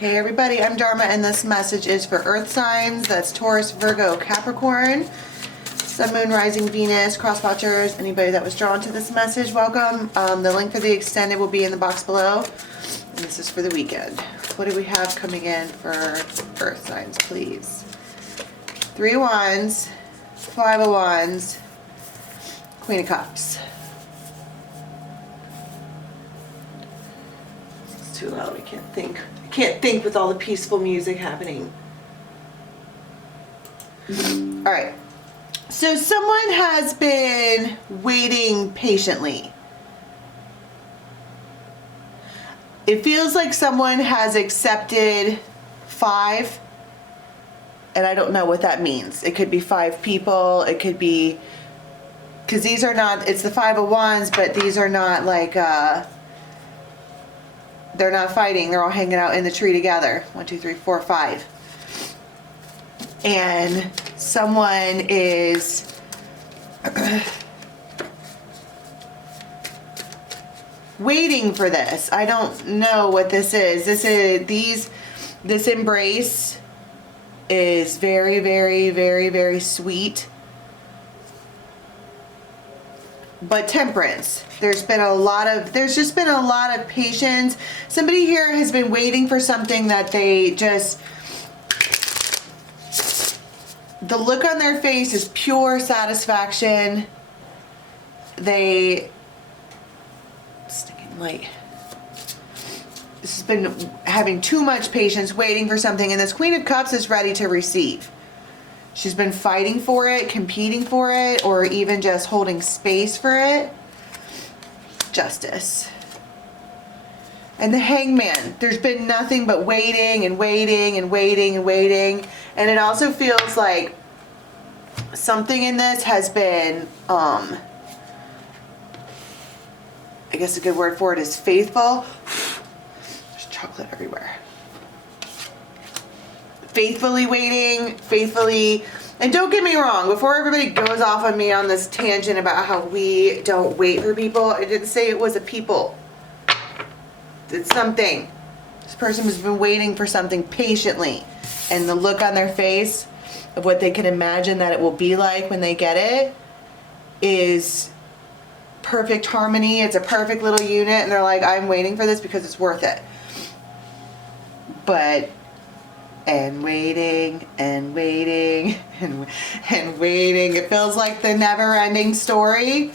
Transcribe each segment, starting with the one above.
Hey everybody, I'm Dharma and this message is for earth signs. That's Taurus, Virgo, Capricorn, Sun, Moon, Rising, Venus, cross watchers, anybody that was drawn to this message, welcome. The link for the extended will be in the box below. And this is for the weekend. What do we have coming in for earth signs, please? 3 of Wands, 5 of Wands, Queen of Cups. It's too loud, I can't think. Can't think with all the peaceful music happening. All right. So someone has been waiting patiently. It feels like someone has accepted 5, and I don't know what that means. It could be 5 people. It could be, because these are not, it's the 5 of Wands, but these are not like, they're not fighting. They're all hanging out in the tree together. 1, 2, 3, 4, 5. And someone is waiting for this. I don't know what this is. This embrace is very, very, very, very sweet. But temperance. There's just been a lot of patience. Somebody here has been waiting for something that they just, the look on their face is pure satisfaction. Sticking light. This has been having too much patience, waiting for something, and this Queen of Cups is ready to receive. She's been fighting for it, competing for it, or even just holding space for it. Justice. And the Hangman. There's been nothing but waiting and waiting and waiting and waiting. And it also feels like something in this has been, I guess a good word for it is faithful. There's chocolate everywhere. Faithfully waiting, faithfully, and don't get me wrong, before everybody goes off on me on this tangent about how we don't wait for people, I didn't say it was a people. It's something. This person has been waiting for something patiently, and the look on their face of what they can imagine that it will be like when they get it is perfect harmony. It's a perfect little unit, and they're like, I'm waiting for this because it's worth it. But and waiting and waiting and waiting. It feels like the never-ending story.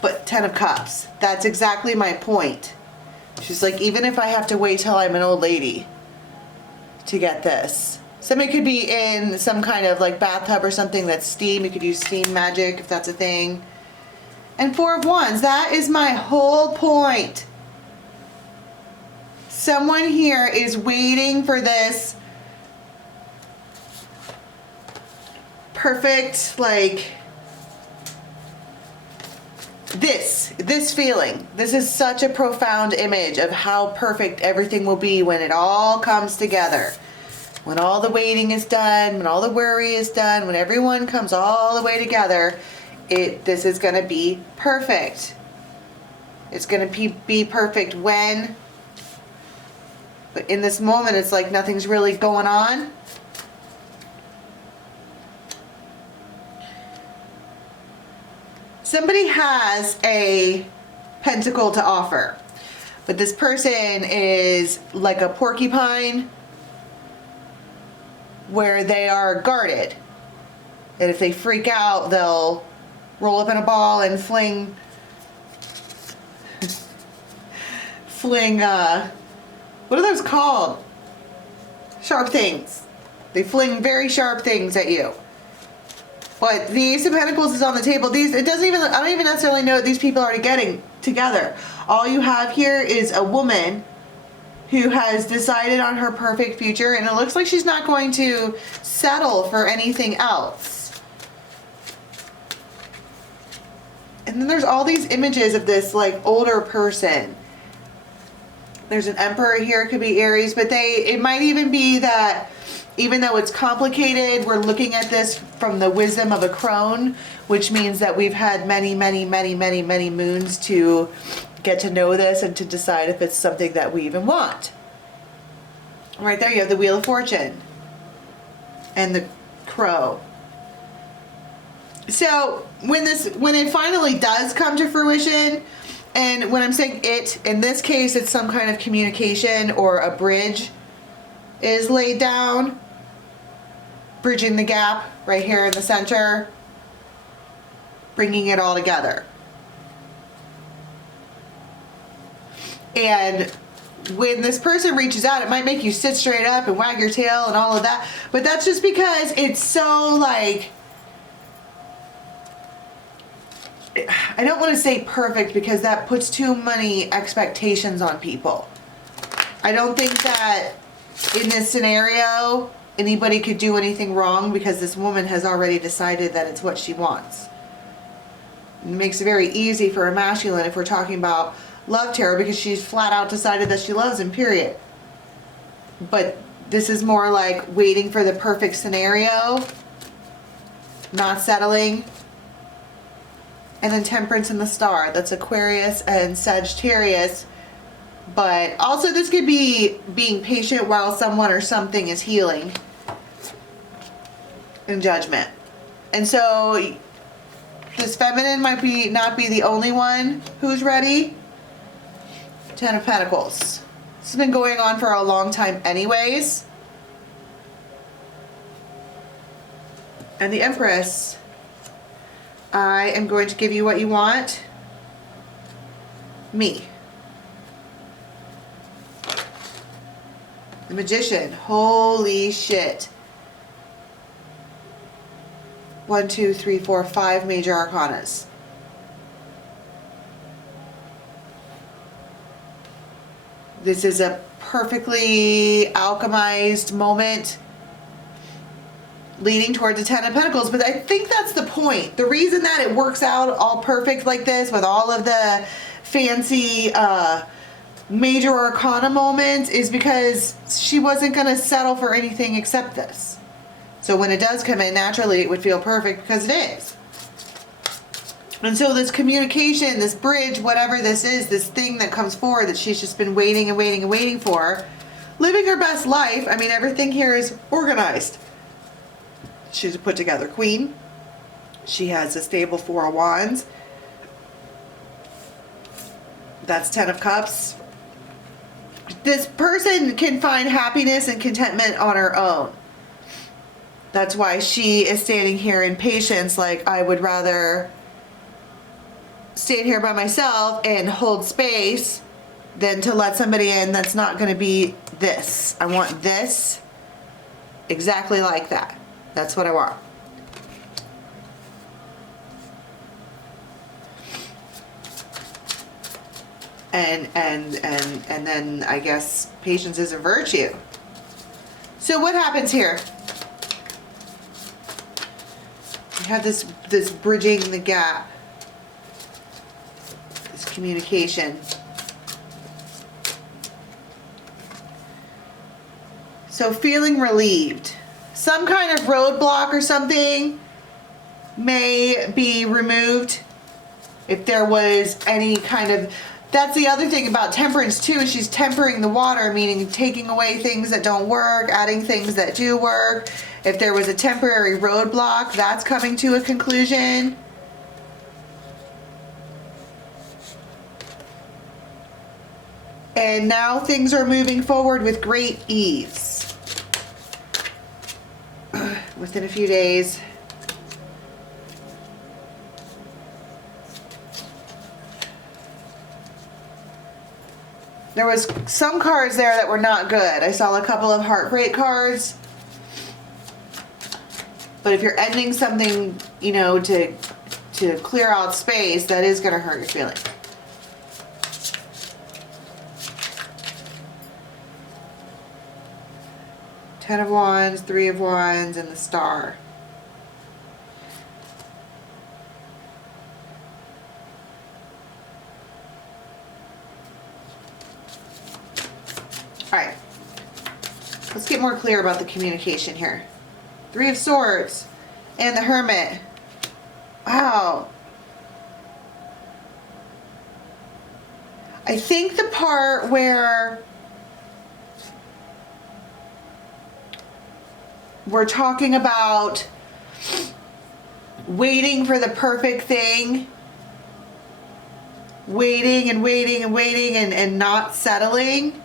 But 10 of Cups. That's exactly my point. She's like, even if I have to wait till I'm an old lady to get this. Somebody could be in some kind of like bathtub or something that's steam. You could use steam magic if that's a thing. And 4 of Wands, that is my whole point. Someone here is waiting for this perfect, like, this feeling. This is such a profound image of how perfect everything will be when it all comes together. When all the waiting is done, when all the worry is done, when everyone comes all the way together, this is going to be perfect. It's going to be perfect when, but in this moment it's like nothing's really going on. Somebody has a pentacle to offer, but this person is like a porcupine where they are guarded. And if they freak out, they'll roll up in a ball and fling, what are those called? Sharp things. They fling very sharp things at you. But the Ace of Pentacles is on the table. I don't even necessarily know what these people are getting together. All you have here is a woman who has decided on her perfect future, and it looks like she's not going to settle for anything else. And then there's all these images of this like older person. There's an emperor here, it could be Aries, but it might even be that Even though it's complicated, we're looking at this from the wisdom of a crone, which means that we've had many, many, many, many, many moons to get to know this and to decide if it's something that we even want. Right there, you have the Wheel of Fortune and the Crow. So when it finally does come to fruition, and when I'm saying it, in this case, it's some kind of communication or a bridge is laid down, bridging the gap right here in the center, bringing it all together. And when this person reaches out, it might make you sit straight up and wag your tail and all of that, but that's just because it's so like, I don't want to say perfect because that puts too many expectations on people. I don't think that in this scenario anybody could do anything wrong because this woman has already decided that it's what she wants. It makes it very easy for a masculine if we're talking about love tarot because she's flat out decided that she loves him, period. But this is more like waiting for the perfect scenario, not settling. And then Temperance and the Star, that's Aquarius and Sagittarius. But also this could be being patient while someone or something is healing. And Judgment. And so this feminine might not be the only one who's ready. Ten of Pentacles. This has been going on for a long time anyways. And the Empress. I am going to give you what you want. Me. The Magician. Holy shit. 1, 2, 3, 4, 5 major arcanas. This is a perfectly alchemized moment leading towards the Ten of Pentacles, but I think that's the point. The reason that it works out all perfect like this with all of the fancy major arcana moments is because she wasn't going to settle for anything except this. So when it does come in, naturally it would feel perfect because it is. And so this communication, this bridge, whatever this is, this thing that comes forward that she's just been waiting and waiting and waiting for, living her best life. I mean, everything here is organized. She's a put together queen. She has a stable 4 of Wands. That's 10 of Cups. This person can find happiness and contentment on her own. That's why she is standing here in patience, like I would rather stand here by myself and hold space than to let somebody in that's not going to be this. I want this exactly like that. That's what I want. And then I guess patience is a virtue. So what happens here? You have this bridging the gap. This communication. So feeling relieved. Some kind of roadblock or something may be removed if there was any kind of... That's the other thing about Temperance too, is she's tempering the water, meaning taking away things that don't work, adding things that do work. If there was a temporary roadblock, that's coming to a conclusion. And now things are moving forward with great ease. Within a few days. There was some cards there that were not good. I saw a couple of heartbreak cards. But if you're ending something, you know, to clear out space, that is going to hurt your feelings. Ten of Wands, 3 of Wands, and the Star. All right. Let's get more clear about the communication here. Three of Swords and the Hermit. Wow. I think the part where we're talking about waiting for the perfect thing, waiting and waiting and waiting and not settling,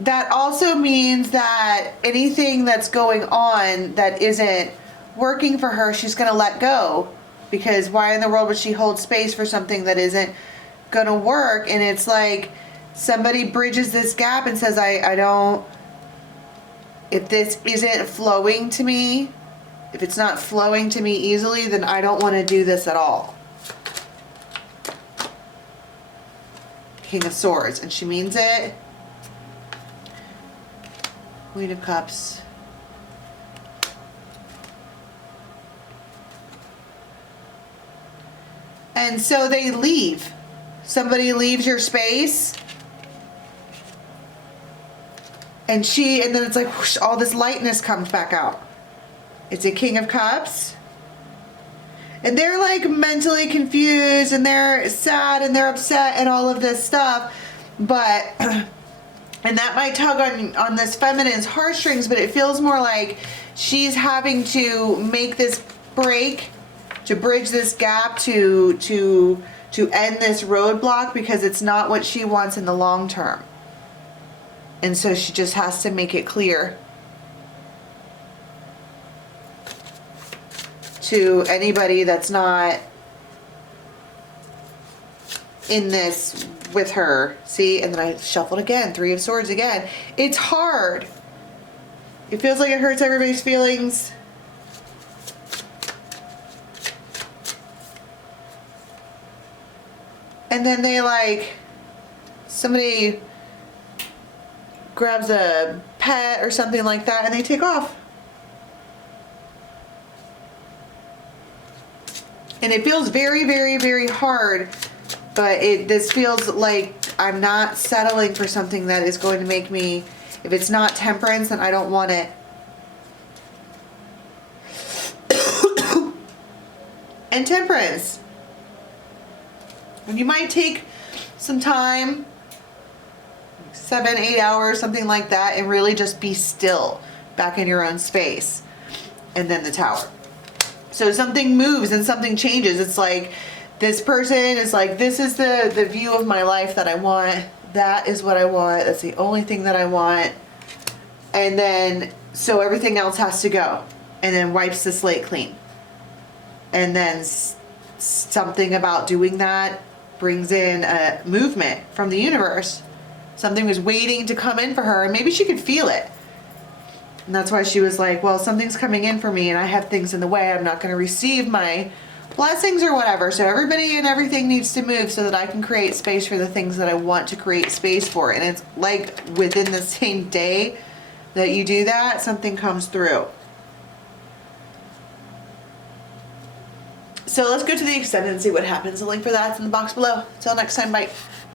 that also means that anything that's going on that isn't working for her, she's going to let go. Because why in the world would she hold space for something that isn't going to work? And it's like somebody bridges this gap and says, I don't, if this isn't flowing to me, if it's not flowing to me easily, then I don't want to do this at all. King of Swords, and she means it. Queen of Cups. And so they leave. Somebody leaves your space. And then it's like whoosh, all this lightness comes back out. It's a King of Cups. And they're like mentally confused and they're sad and they're upset and all of this stuff. But, and that might tug on this feminine's heartstrings, but it feels more like she's having to make this break, to bridge this gap, to end this roadblock, because it's not what she wants in the long term. And so she just has to make it clear to anybody that's not in this with her. See, and then I shuffled again, Three of Swords again. It's hard. It feels like it hurts everybody's feelings. And then they like, somebody grabs a pet or something like that and they take off. And it feels very, very, very hard, but this feels like I'm not settling for something that is going to make me, if it's not temperance, then I don't want it. And temperance. And you might take some time, 7-8 hours, something like that, and really just be still back in your own space. And then the Tower. So something moves and something changes. It's like this person is like, this is the view of my life that I want. That is what I want. That's the only thing that I want. And then, so everything else has to go. And then wipes the slate clean. And then something about doing that brings in a movement from the universe. Something was waiting to come in for her, and maybe she could feel it. And that's why she was like, well, something's coming in for me and I have things in the way. I'm not going to receive my blessings or whatever. So everybody and everything needs to move so that I can create space for the things that I want to create space for. And it's like within the same day that you do that, something comes through. So let's go to the extended and see what happens. The link for that's in the box below. Until next time, bye.